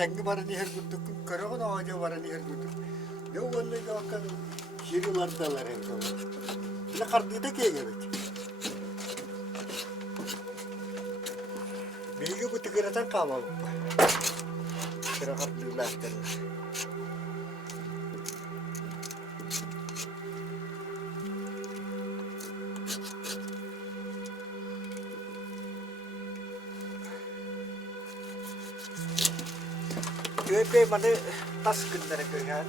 Tengi barani her guduk, karavan aja barani her guduk. Yo wanne jo kan hiri lardalar her ko. Ila kardi ta ke gabe. Bilgi bu tigiratan kama. Kira kardi lardar. Pe mana tas gendara ke kan.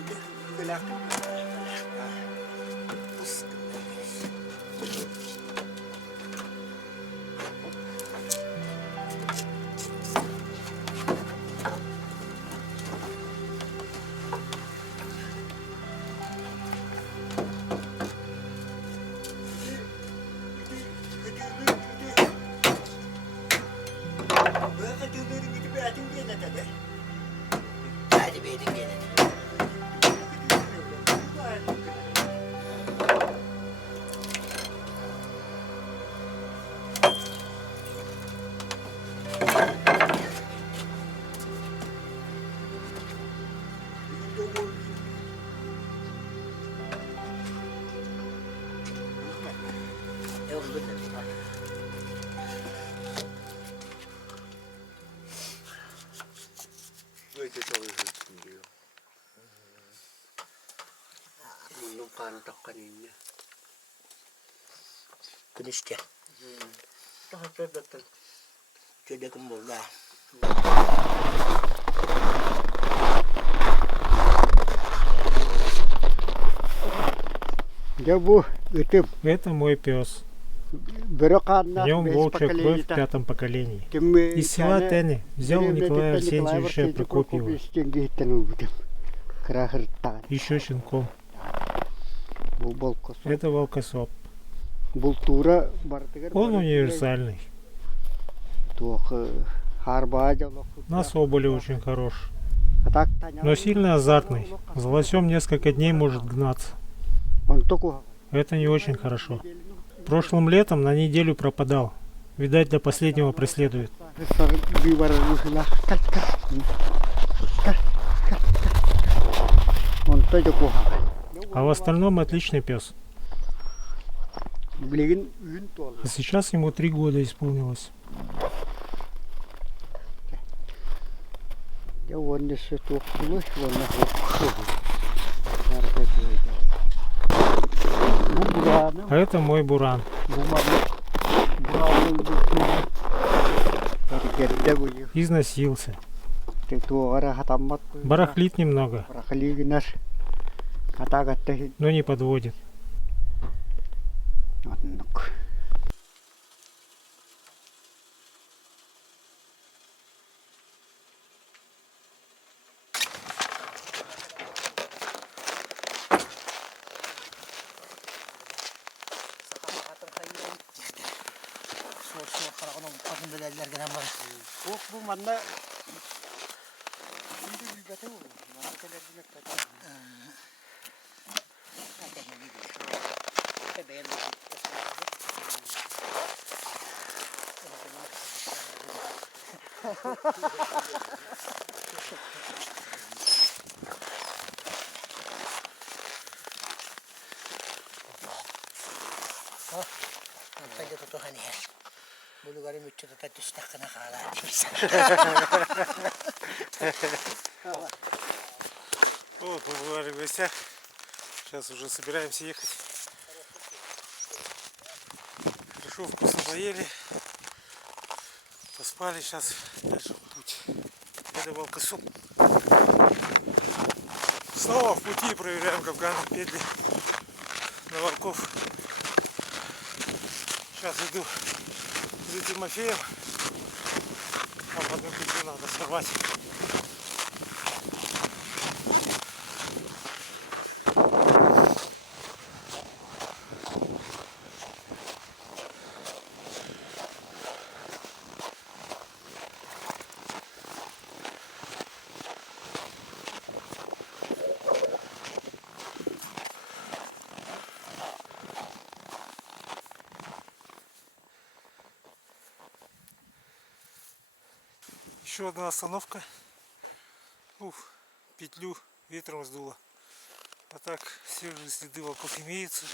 Ini gelak. Tas. Kanina. Tulis ka. Dapat. Jadi kembali lah. Это мой пес. В нем волчья кровь в 5-м поколении. Из села Тени взял у Николая Арсентьевича Прокопьева. Еще щенком. Это волкосоп. Он универсальный. На соболе очень хорош. Но сильно азартный. За лосем несколько дней может гнаться. Это не очень хорошо. Прошлым летом на неделю пропадал. Видать, до последнего преследует. А в остальном отличный пес. А сейчас ему 3 года исполнилось. А это мой буран. Износился. Барахлит немного, но не подводит. Вот, побывали в гостях. Сейчас уже собираемся ехать. Хорошо, вкусно поели. Поспали, сейчас дальше в путь. Это волкосоп. Снова в пути проверяем капканы, петли на волков. Сейчас иду за Тимофеем. А в одном пути надо сорвать. еще одна остановка. Уф, петлю ветром сдуло. А так свежие следы волков имеются.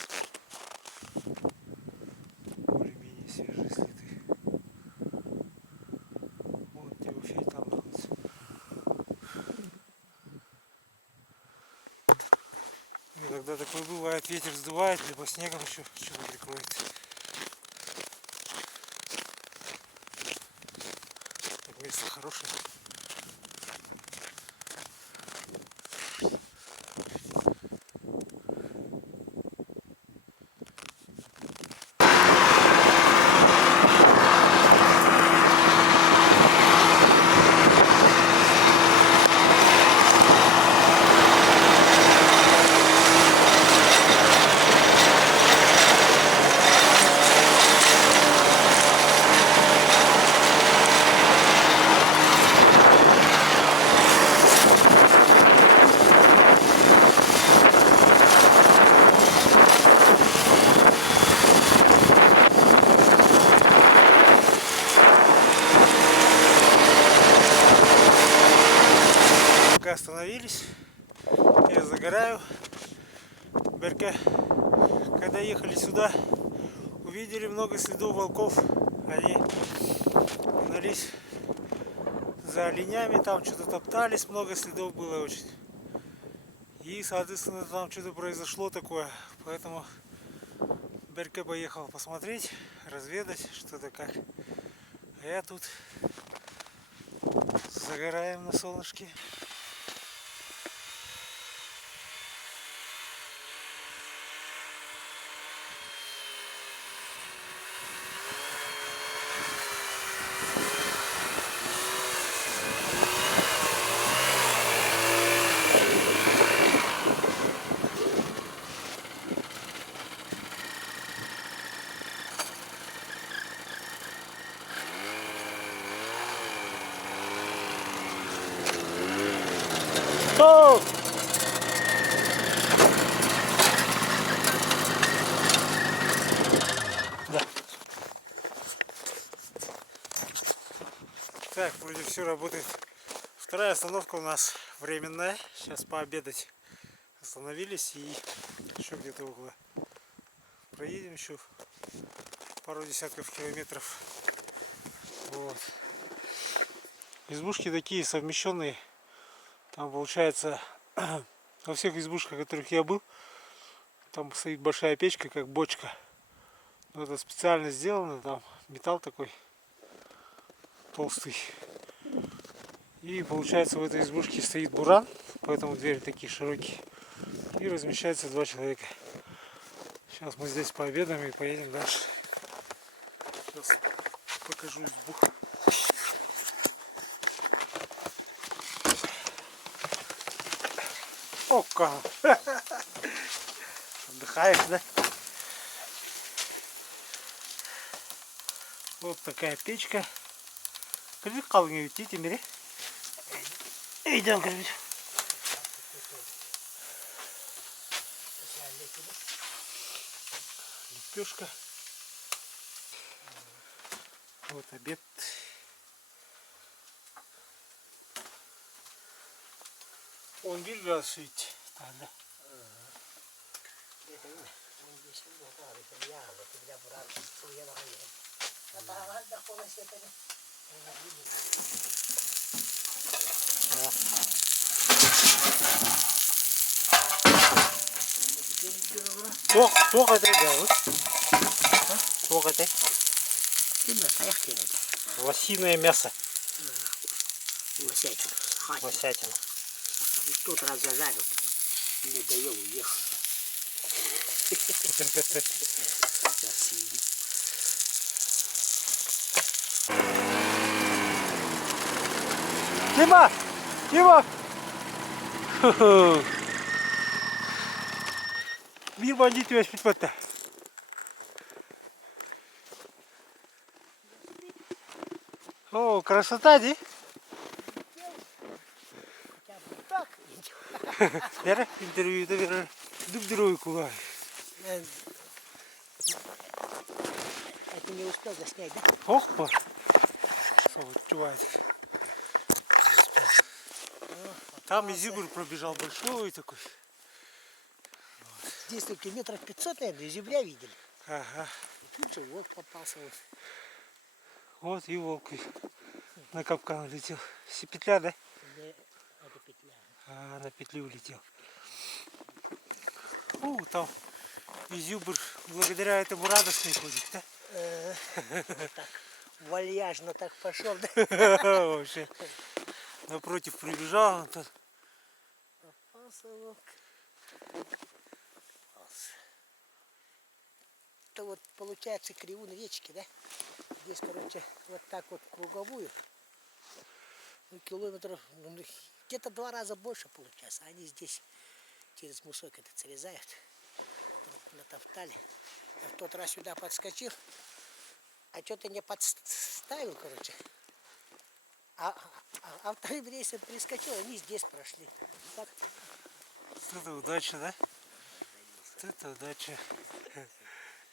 Более-менее свежие следы. Вот Тимофей там находится. Иногда такое бывает, ветер сдувает, либо снегом еще что-то прикроет. Так, место хорошее. Остановились, я загораю. Берка, когда ехали сюда, увидели много следов волков. Они гнались за оленями, там что-то топтались, много следов было очень. И, соответственно, там что-то произошло такое. Поэтому Берка поехал посмотреть, разведать, что-то как. А я тут загораем на солнышке. Стоп! Да. Так, вроде все работает. Вторая остановка у нас временная. Сейчас пообедать остановились и еще где-то около проедем еще пару десятков километров. Вот. Избушки такие совмещенные. Там получается во всех избушках, в которых я был, там стоит большая печка, как бочка. Но это специально сделано, там металл такой толстый. И получается в этой избушке стоит буран, поэтому двери такие широкие. И размещается 2 человека. Сейчас мы здесь пообедаем и поедем дальше. Сейчас покажу избу. Ока! Отдыхаешь, да? Вот такая печка. Кірбек қалың өйтті темере. Үйден кірбек. Лепешка. Вот обед. Он биргал сүйт. Да. Соқ это да? Соқ это? Лосиное мясо. Лосятина. Тут развязали, не даем уехать. Сейчас едем. Дима! Дима! Bir bandit ve spitpatta. О, красота, ди? Бері интервьюді бері дүп-дүрой кулай. Это не успел заснять, да? Ох, па. Сол, чувает. Там изюбр пробежал большой такой. Здесь только метров 500, наверное, земля видели. Ага. И тут же волк попался. Вот. Вот и волк на капкан улетел. Петля, да? Это петля. А, на петлю улетел. Там изюбр благодаря этому радостный ходит, да? Так, вальяжно так пошел, да? Вообще. Напротив прибежал. Он тут. Попался волк. Попался. Это вот получается кривун речки, да? Здесь, короче, вот так вот круговую. Километров, где-то 2 раза больше получается. Они здесь через мусок этот срезают. Натоптали. Я в тот раз сюда подскочил, а что-то не подставил, короче. А вторым рейсом прискочил, они здесь прошли. Так. Это удача, да? Это удача.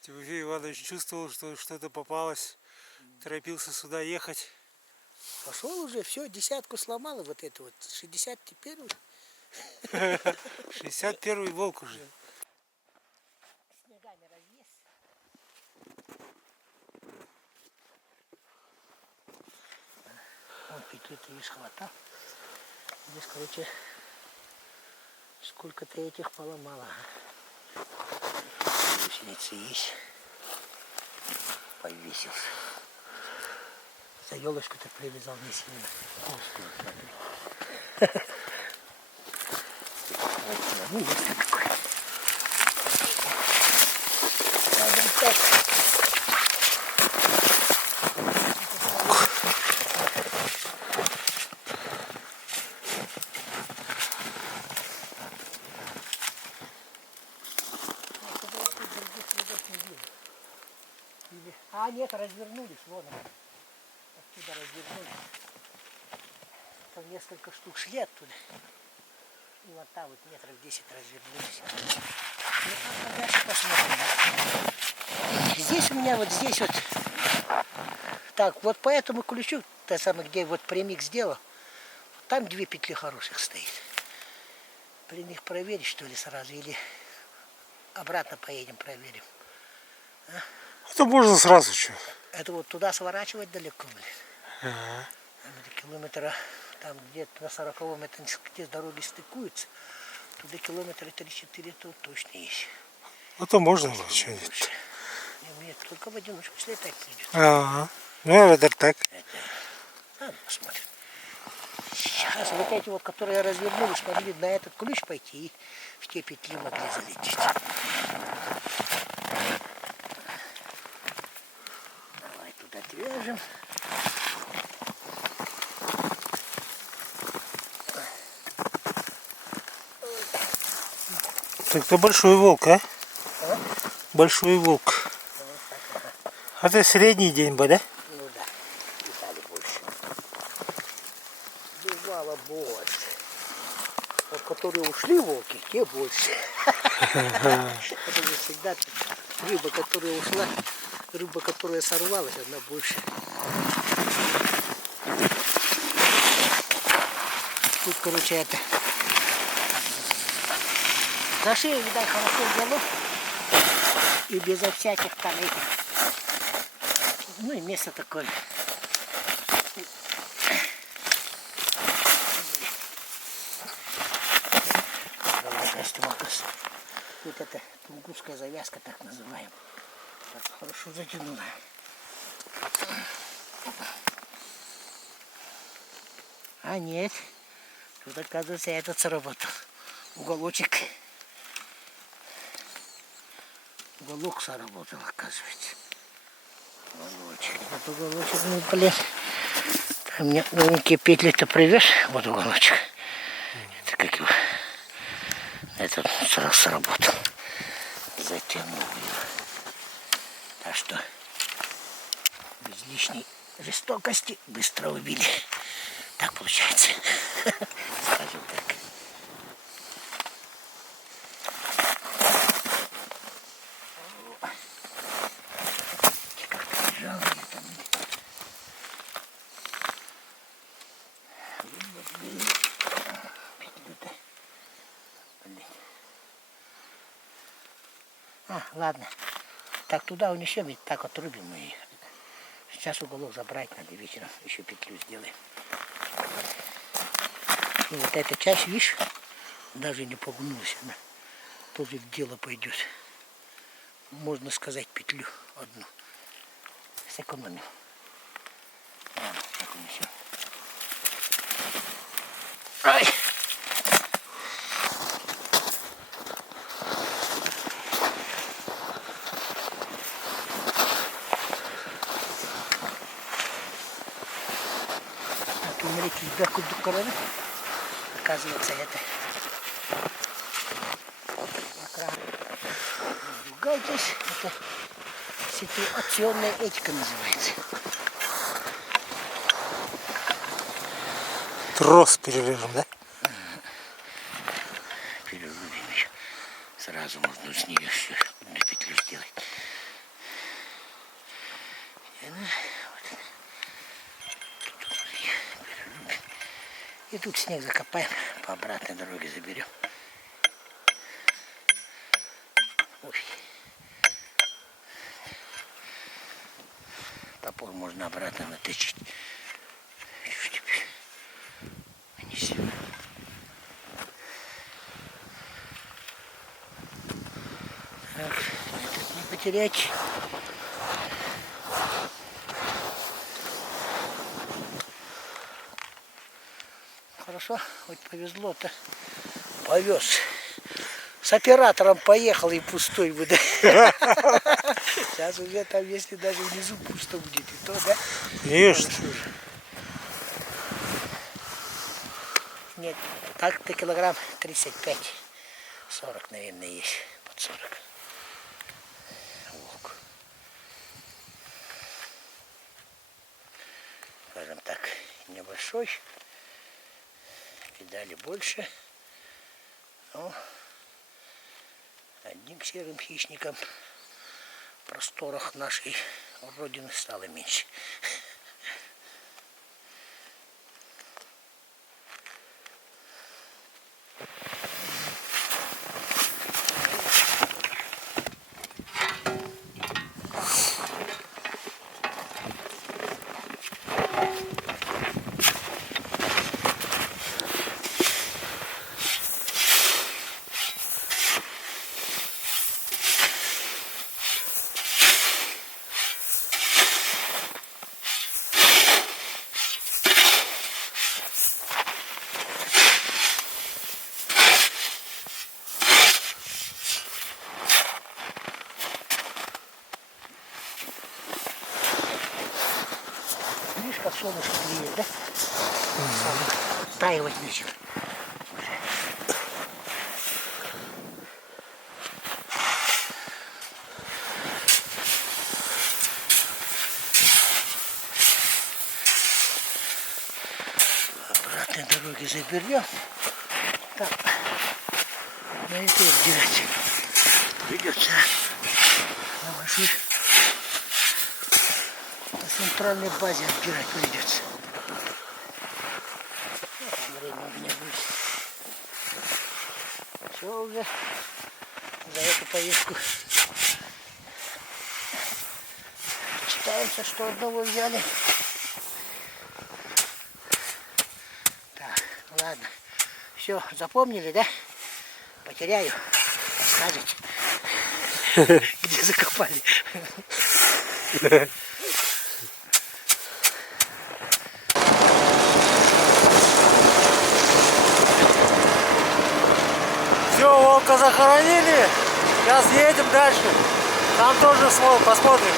Тимофей Иванович чувствовал, что что-то попалось, торопился сюда ехать. Пошел уже, все, 10-ку сломал, и вот это вот, 61-й. 61-й волк уже. Снегами разъезд. Вот петлю-то и схватал. Здесь, короче, сколько-то этих поломало. Гусеницы есть. Повесился. За елочку-то привязал не сильно. Ну, место такое. Рядом так. А нет, развернулись, вон они. Оттуда развернулись. Там несколько штук шли оттуда. И вот там вот метров 10 развернулись. Ну а дальше посмотрим. Здесь у меня вот здесь вот. Так, вот по этому ключу, та самая, где вот прямик сделал, там 2 петли хороших стоит. Блин, их проверить что ли сразу или обратно поедем проверим. А? Это можно сразу что? Это вот туда сворачивать далеко, блин. Ага. Километра, там где-то на 40-м, это где дороги стыкуются, туда километра 3-4 тут точно есть. Ну то можно что-нибудь. Нет, только в одиночку, если так придет. Ага. Ну это так. Ладно, посмотрим. Сейчас вот эти вот, которые развернулись, могли на этот ключ пойти и в те петли могли залететь. Давай туда отвяжем. Так это большой волк, а? А? Большой волк. А это средний день бы, да? Ну да, летали больше. Бывало больше. Вот которые ушли волки, те больше. Это же всегда рыба, которая ушла, рыба, которая сорвалась, она больше. Тут, короче, это... За шею, видать, хорошо взяло. И безо всяких там этих. Ну и место такое. Вот это тунгусская завязка, так называемая. Так хорошо затянула. А нет, тут, оказывается, этот сработал. Уголочек. Уголок сработал, оказывается. Уголочек. Вот уголочек, ну, блин. Там мне новенькие петли-то привез. Вот уголочек. Это как его. Это сразу сработал. Затянул его. Так что без лишней жестокости быстро убили. Так получается. Скажем так. Ладно. Так туда унесем и так отрубим мы ее. Сейчас уголок забрать надо, вечером еще петлю сделаем. И вот эта часть, видишь, даже не погнулась она. Тоже в дело пойдет. Можно сказать, петлю одну. Сэкономил. Ладно, так унесем. Ай! Умереть бяку до короны. Оказывается, это не ругайтесь, это ситуационная этика называется. Трос перережем, да? Перерубим еще. Сразу можно с нее еще одну петлю сделать. И тут снег закопаем, по обратной дороге заберем. Ой. Топор можно обратно натычить. Что теперь? Нанесем. Так, этот не потерять. Хорошо, хоть повезло-то. Повез. С оператором поехал и пустой будет. Сейчас уже там, если даже внизу пусто будет, и то, да? Видишь? Нет, так-то килограмм 35. 40, наверное, есть. Под 40. Волк. Скажем так, небольшой. Педали больше, но одним серым хищником в просторах нашей родины стало меньше. Видишь, как солнышко греет, да? Таивать нечего. Обратной дороги заберем. Так, на это обдирать придется. На большой, на центральной базе отбирать придется. Там время у меня будет. Все уже за эту поездку. Читаемся, что одного взяли. Так, ладно. Все, запомнили, да? Потеряю. Скажете. Где закопали. Все, волка захоронили. Сейчас едем дальше. Там тоже посмотрим.